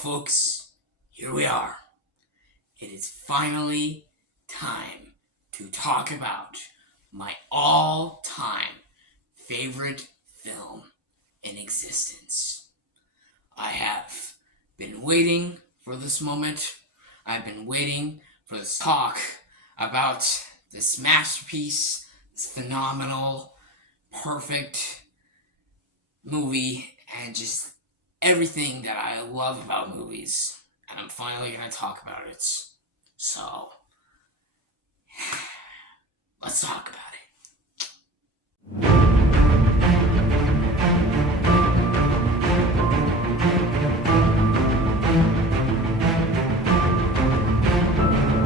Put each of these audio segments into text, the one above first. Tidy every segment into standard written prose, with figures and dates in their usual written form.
folks, here we are. It is finally time to talk about my all-time favorite film in existence. I have been waiting for this moment. I've been waiting for this talk about this masterpiece, this phenomenal, perfect movie, and just everything that I love about movies. And I'm finally going to talk about it. So, let's talk about it.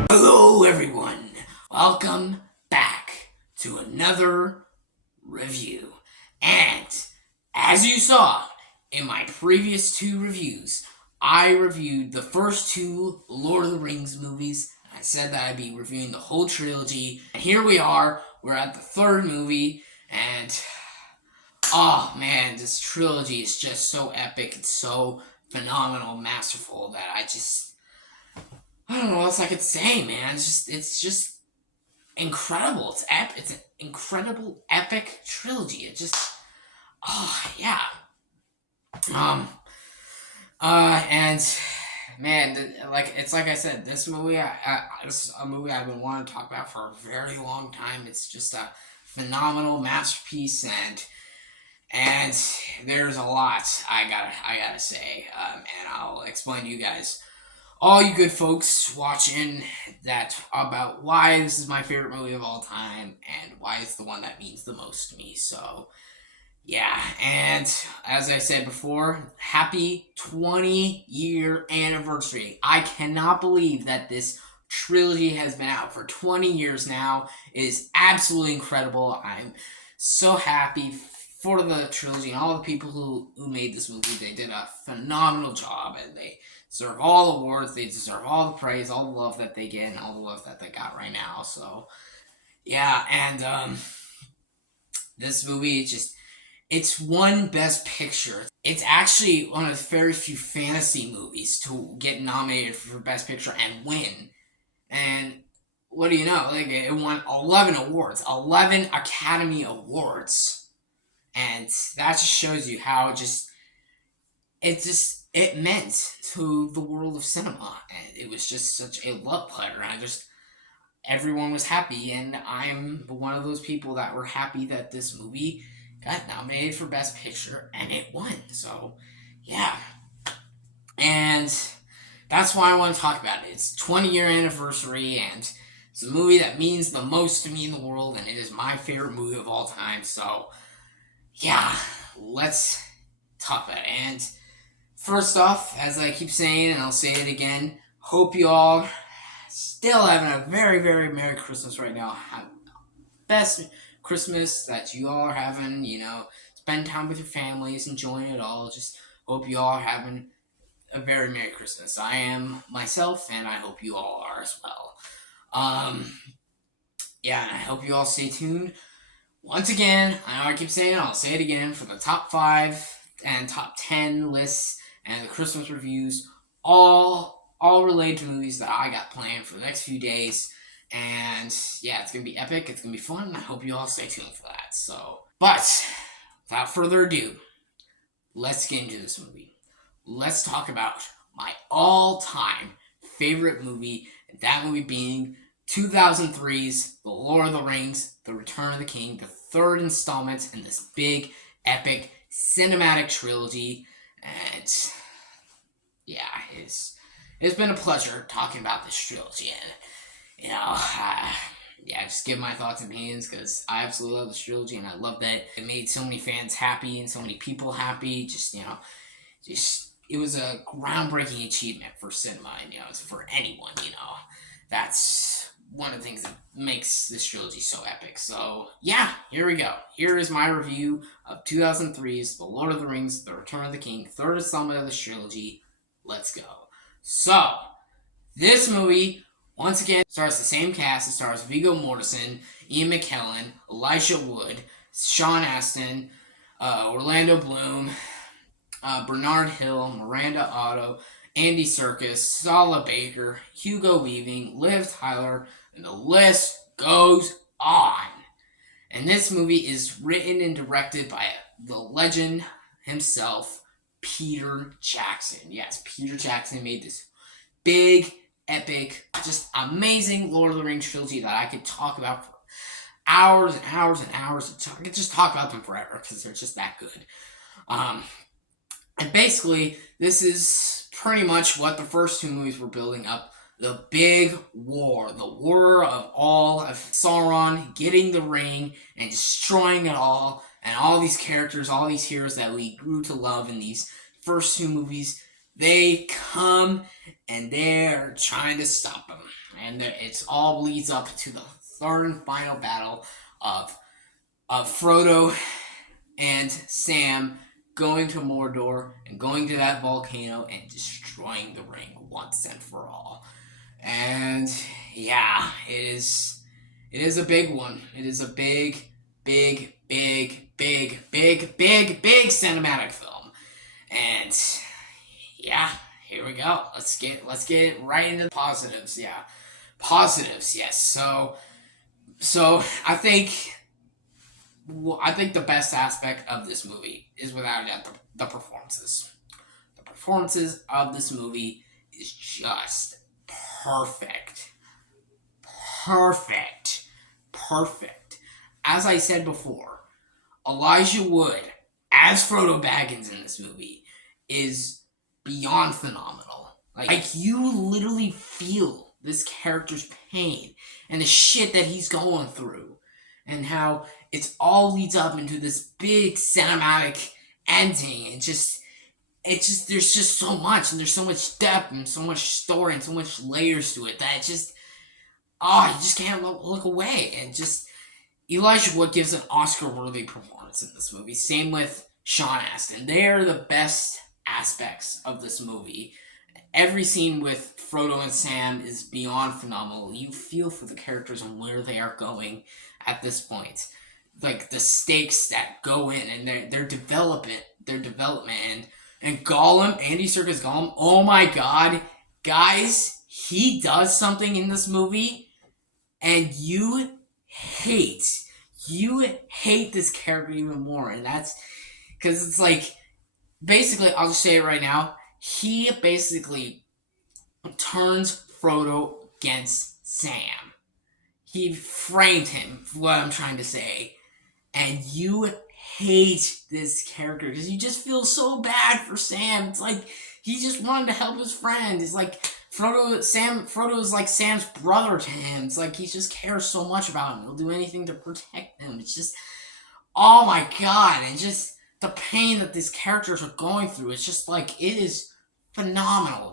Hello, everyone. Welcome back to another review. And as you saw in my previous two reviews, I reviewed the first two Lord of the Rings movies. I said that I'd be reviewing the whole trilogy. And here we are. We're at the third movie. And, oh man, this trilogy is just so epic. It's so phenomenal, masterful that I don't know what else I could say, man. It's just incredible. It's an incredible, epic trilogy. Yeah. And man, it's like I said, this movie, this is a movie I've been wanting to talk about for a very long time. It's just a phenomenal masterpiece, and there's a lot I gotta say, and I'll explain to you guys, all you good folks watching, that about why this is my favorite movie of all time and why it's the one that means the most to me. So, yeah, and as I said before, happy 20-year anniversary. I cannot believe that this trilogy has been out for 20 years now. It is absolutely incredible. I'm so happy for the trilogy and all the people who made this movie. They did a phenomenal job, and they deserve all the awards. They deserve all the praise, all the love that they get, and all the love that they got right now. So, yeah, and this movie it's won Best Picture. It's actually one of the very few fantasy movies to get nominated for Best Picture and win. And what do you know? It won 11 awards, 11 Academy Awards. And that just shows you how it meant to the world of cinema. And it was just such a love letter. Everyone was happy, and I'm one of those people that were happy that this movie got nominated for Best Picture, and it won. So, yeah. And that's why I want to talk about it. It's 20-year anniversary, and it's a movie that means the most to me in the world, and it is my favorite movie of all time. So, yeah, let's talk about it. And first off, as I keep saying, and I'll say it again, hope you all still having a very, very Merry Christmas right now. Best Christmas that you all are having, spend time with your families, enjoying it all. Just hope you all are having a very Merry Christmas. I am myself, and I hope you all are as well. Yeah, I hope you all stay tuned. Once again, I know I keep saying it, I'll say it again, for the top 5 and top 10 lists and the Christmas reviews, all related to movies that I got planned for the next few days. And yeah, it's going to be epic. It's going to be fun. I hope you all stay tuned for that. But without further ado, let's get into this movie. Let's talk about my all-time favorite movie, and that movie being 2003's The Lord of the Rings, The Return of the King, the third installment in this big, epic, cinematic trilogy. And yeah, it's been a pleasure talking about this trilogy, and just give my thoughts and opinions, because I absolutely love this trilogy, and I love that it made so many fans happy and so many people happy. It was a groundbreaking achievement for cinema, and it's for anyone. That's one of the things that makes this trilogy so epic. So yeah, here we go. Here is my review of 2003's The Lord of the Rings, The Return of the King, third installment of this trilogy. Let's go. So this movie, once again, stars the same cast. It stars Viggo Mortensen, Ian McKellen, Elijah Wood, Sean Astin, Orlando Bloom, Bernard Hill, Miranda Otto, Andy Serkis, Sala Baker, Hugo Weaving, Liv Tyler, and the list goes on. And this movie is written and directed by the legend himself, Peter Jackson. Yes, Peter Jackson made this big, epic, just amazing Lord of the Rings trilogy that I could talk about for hours and hours and hours. I could just talk about them forever because they're just that good. And basically, this is pretty much what the first two movies were building up. The big war. The war of all of Sauron getting the ring and destroying it all. And all these characters, all these heroes that we grew to love in these first two movies, they come and they're trying to stop them. And it's all leads up to the third and final battle of Frodo and Sam going to Mordor and going to that volcano and destroying the ring once and for all. And yeah, it is a big one. It is a big cinematic film. And yeah, here we go. Let's get right into the positives. Yeah. Positives, yes. So I think the best aspect of this movie is without a doubt the performances. The performances of this movie is just perfect. Perfect. Perfect. As I said before, Elijah Wood as Frodo Baggins in this movie is beyond phenomenal. Like you literally feel this character's pain and the shit that he's going through and how it's all leads up into this big cinematic ending and there's just so much and there's so much depth and so much story and so much layers to it that you just can't look away. And just Elijah Wood gives an Oscar-worthy performance in this movie. Same with Sean Astin. They're the best aspects of this movie. Every scene with Frodo and Sam is beyond phenomenal. You feel for the characters and where they are going at this point. Like the stakes that go in and their development and Gollum, Andy Serkis Gollum, oh my god, guys, he does something in this movie and you hate this character even more. And that's because it's like, basically, I'll just say it right now, he basically turns Frodo against Sam. He framed him, what I'm trying to say. And you hate this character because you just feel so bad for Sam. It's like he just wanted to help his friend. It's like Frodo is like Sam's brother to him. It's like he just cares so much about him. He'll do anything to protect him. It's just, oh my god. And just the pain that these characters are going through. It's just like, it is phenomenal.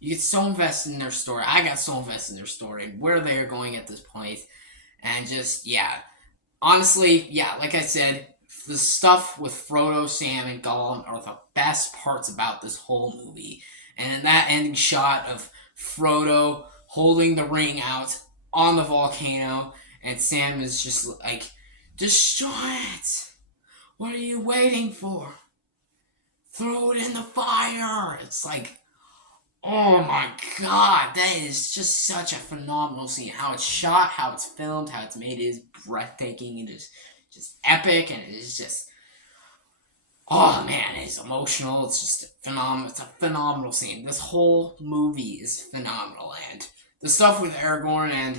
You get so invested in their story. I got so invested in their story and where they are going at this point. And just, yeah. Honestly, yeah, like I said, the stuff with Frodo, Sam, and Gollum are the best parts about this whole movie. And in that ending shot of Frodo holding the ring out on the volcano, and Sam is just like, destroy it! What are you waiting for? Throw it in the fire! It's like, oh my god, that is just such a phenomenal scene. How it's shot, how it's filmed, how it's made is breathtaking and just epic, and it is just, oh man, it's emotional. It's just phenomenal. It's a phenomenal scene. This whole movie is phenomenal, and the stuff with Aragorn and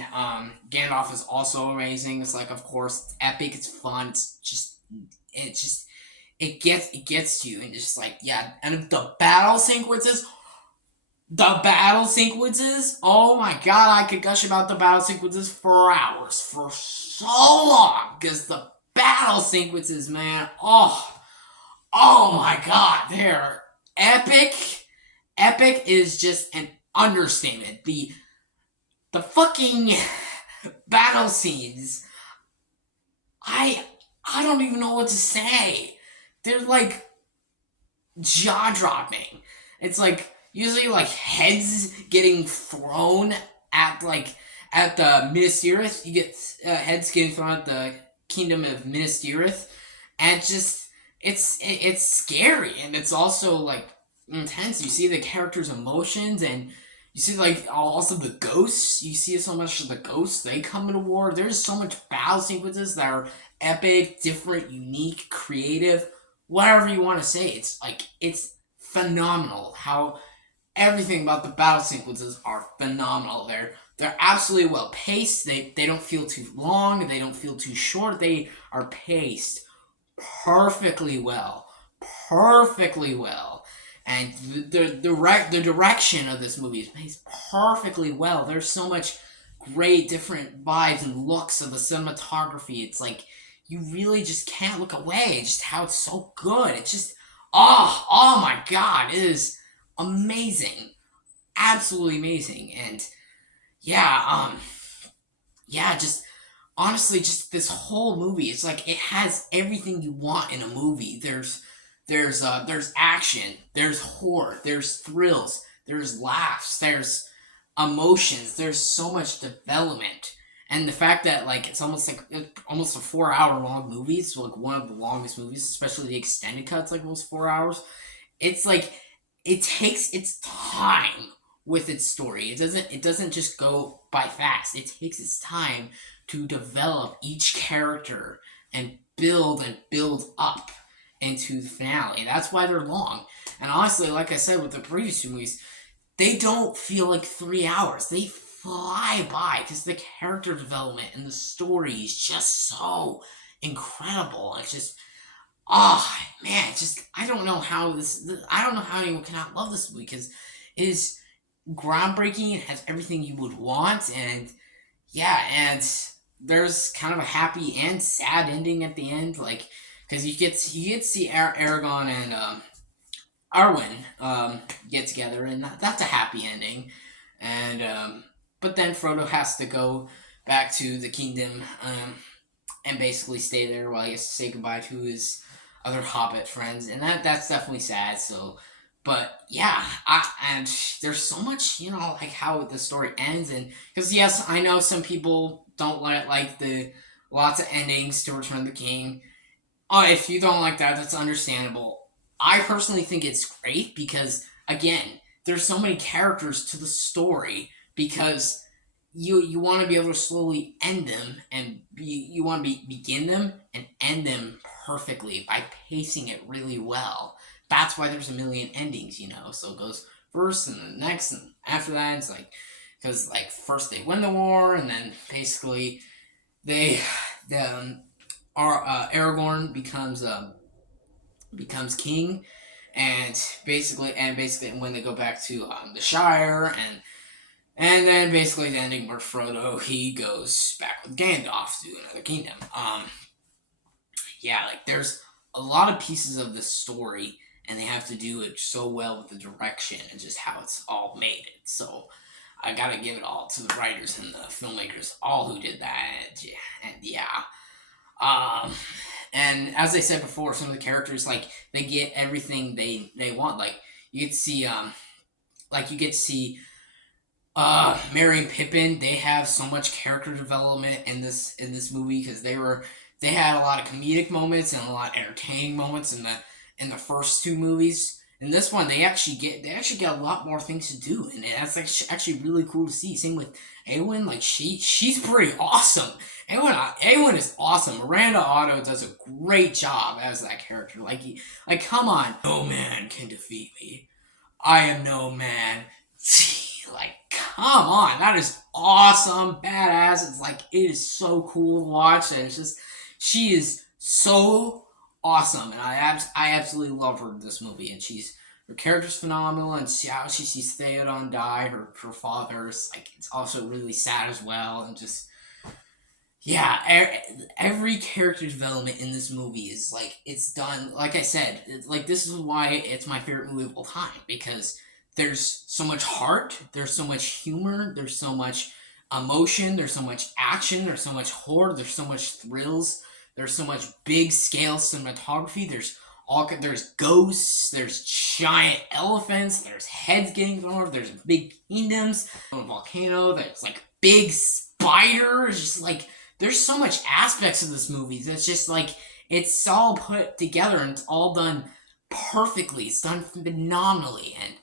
Gandalf is also amazing. It's like, of course, it's epic. It's fun. It gets to you, and just like, yeah, and the battle sequences. Oh my god, I could gush about the battle sequences for hours, for so long, because the battle sequences, man, oh my god, they're epic. Epic is just an understatement. The fucking battle scenes, I don't even know what to say. They're like jaw-dropping. It's like, usually, like, heads getting thrown at the Minas Tirith. You get heads getting thrown at the Kingdom of Minas Tirith. And just, it's scary. And it's also, like, intense. You see the characters' emotions, and you see like also the ghosts. You see so much of the ghosts. They come into war. There's so much battle sequences that are epic, different, unique, creative, whatever you want to say. It's like it's phenomenal how everything about the battle sequences are phenomenal. They're absolutely well paced. They don't feel too long. They don't feel too short. They are paced perfectly well, perfectly well. And the direction of this movie is paced perfectly well. There's so much great different vibes and looks of the cinematography. It's like you really just can't look away. Just how it's so good. It's just oh my god, it is amazing, absolutely amazing. And yeah, yeah, just honestly, just this whole movie, it's like it has everything you want in a movie. There's action, there's horror, there's thrills, there's laughs, there's emotions, there's so much development. And the fact that like it's almost a 4 hour long movie, it's like one of the longest movies, especially the extended cuts, like almost 4 hours. It's like it takes its time with its story. It doesn't just go by fast. It takes its time to develop each character and build up into the finale. That's why they're long. And honestly, like I said with the previous two movies, they don't feel like 3 hours. They fly by because the character development and the story is just so incredible. It's just oh man, just I don't know how I don't know how anyone cannot love this movie because it is groundbreaking. It has everything you would want, and yeah, and there's kind of a happy and sad ending at the end, like because you get to see Aragon and Arwen get together, and that's a happy ending, and but then Frodo has to go back to the kingdom and basically stay there while he has to say goodbye to his other Hobbit friends, and that's definitely sad. So, but yeah, and there's so much, like how the story ends, and because yes, I know some people don't like the lots of endings to Return of the King. If you don't like that, that's understandable. I personally think it's great because again, there's so many characters to the story because you want to be able to slowly end them and you want to begin them and end them perfectly by pacing it really well. That's why there's a million endings, So it goes first and then next and after that it's like because like first they win the war and then basically they the Aragorn becomes king and basically when they go back to the Shire and then basically the ending where Frodo he goes back with Gandalf to another kingdom. Yeah, like there's a lot of pieces of this story, and they have to do it so well with the direction and just how it's all made. It so I gotta give it all to the writers and the filmmakers, all who did that. And yeah, um, and as I said before, some of the characters like they get everything they want. Like you get to see you get to see Merry and Pippin, they have so much character development in this movie because they had a lot of comedic moments and a lot of entertaining moments in the first two movies. In this one, they actually get a lot more things to do, and that's actually really cool to see. Same with Eowyn, like she's pretty awesome. Eowyn is awesome. Miranda Otto does a great job as that character. Like come on, no man can defeat me. I am no man. Like, come on, that is awesome, badass. It's like it is so cool to watch, and it's just she is so awesome, and I absolutely love her in this movie, and her character's phenomenal, and how she sees Theoden die, her father is like it's also really sad as well, and just yeah, every character development in this movie is like it's done. Like I said, like this is why it's my favorite movie of all time because there's so much heart, there's so much humor, there's so much emotion, there's so much action, there's so much horror, there's so much thrills, there's so much big scale cinematography. There's ghosts, there's giant elephants, there's heads getting thrown off, there's big kingdoms, a volcano, there's like big spiders, just like there's so much aspects of this movie that's just like it's all put together and it's all done perfectly. It's done phenomenally, and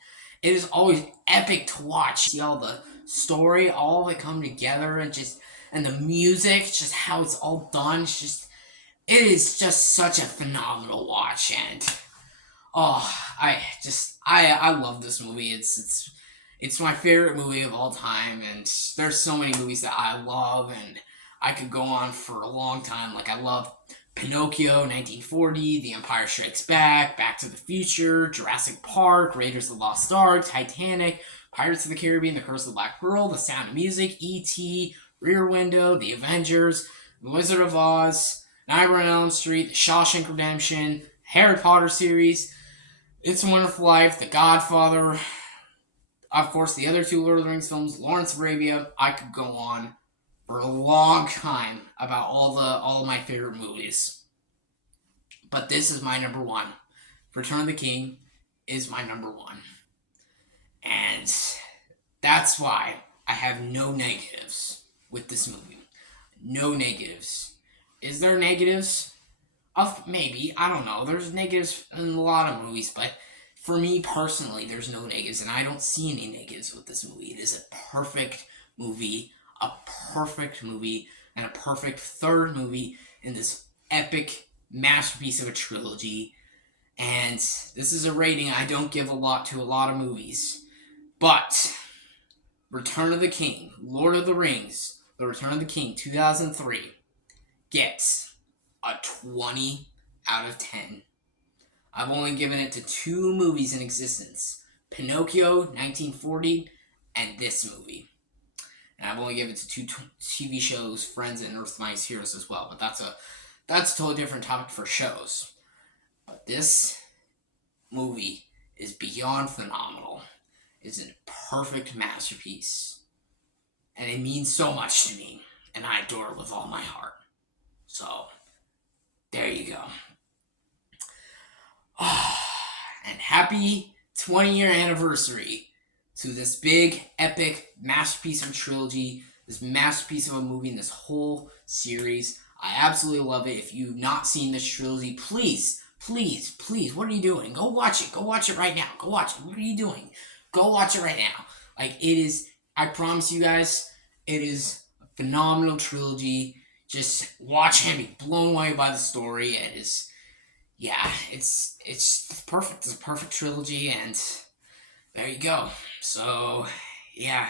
it is always epic to watch. See all the story, all of it come together, and the music, just how it's all done. It is just such a phenomenal watch, and oh, I love this movie. It's my favorite movie of all time, and there's so many movies that I love, and I could go on for a long time. Like I love Pinocchio, 1940, The Empire Strikes Back, Back to the Future, Jurassic Park, Raiders of the Lost Ark, Titanic, Pirates of the Caribbean, The Curse of the Black Pearl, The Sound of Music, E.T., Rear Window, The Avengers, The Wizard of Oz, Nightmare on Elm Street, The Shawshank Redemption, Harry Potter series, It's a Wonderful Life, The Godfather, of course, the other two Lord of the Rings films, Lawrence of Arabia. I could go on for a long time about all of my favorite movies. But this is my number one. Return of the King is my number one. And that's why I have no negatives with this movie. No negatives. Is there negatives? Maybe. I don't know. There's negatives in a lot of movies, but for me personally, there's no negatives, and I don't see any negatives with this movie. It is a perfect movie, and a perfect third movie in this epic masterpiece of a trilogy. And this is a rating I don't give a lot to a lot of movies. But Return of the King, Lord of the Rings, The Return of the King, 2003, gets a 20 out of 10. I've only given it to two movies in existence. Pinocchio, 1940, and this movie. And I've only given it to two TV shows, Friends and Earth's Mightiest Heroes as well. But that's a totally different topic for shows. But this movie is beyond phenomenal. It's a perfect masterpiece. And it means so much to me. And I adore it with all my heart. So, there you go. And happy 20-year anniversary to this big, epic masterpiece of a trilogy, this masterpiece of a movie, and this whole series. I absolutely love it. If you've not seen this trilogy, please, what are you doing? Go watch it. Go watch it right now. Go watch it. What are you doing? Go watch it right now. Like, it is, I promise you guys, it is a phenomenal trilogy. Just watch and be blown away by the story. It is, yeah, it's perfect. It's a perfect trilogy, and there you go. So, yeah,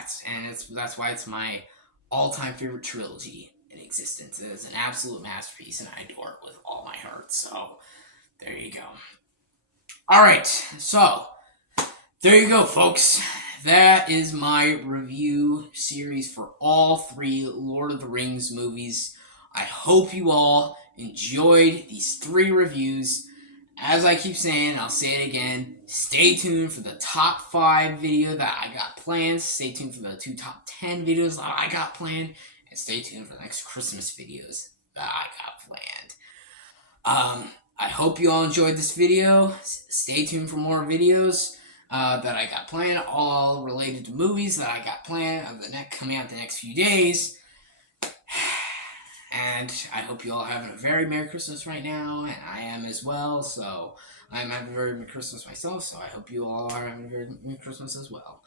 that's why it's my all-time favorite trilogy in existence. It is an absolute masterpiece, and I adore it with all my heart. So, there you go. All right, so there you go, folks. That is my review series for all three Lord of the Rings movies. I hope you all enjoyed these three reviews. As I keep saying, I'll say it again, stay tuned for the top 5 video that I got planned. Stay tuned for the 2 top 10 videos that I got planned. And stay tuned for the next Christmas videos that I got planned. I hope you all enjoyed this video. Stay tuned for more videos that I got planned, all related to movies that I got planned coming out the next few days. And I hope you all are having a very Merry Christmas right now, and I am as well. So I'm having a very Merry Christmas myself. So I hope you all are having a very Merry Christmas as well.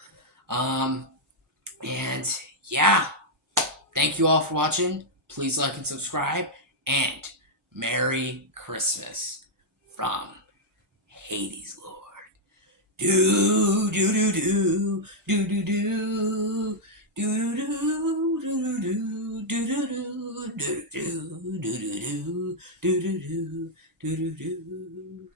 And yeah, thank you all for watching. Please like and subscribe, and Merry Christmas from Hades Lord. Do do do do do do do. Do do do do do do do do do do do do do do do do do do.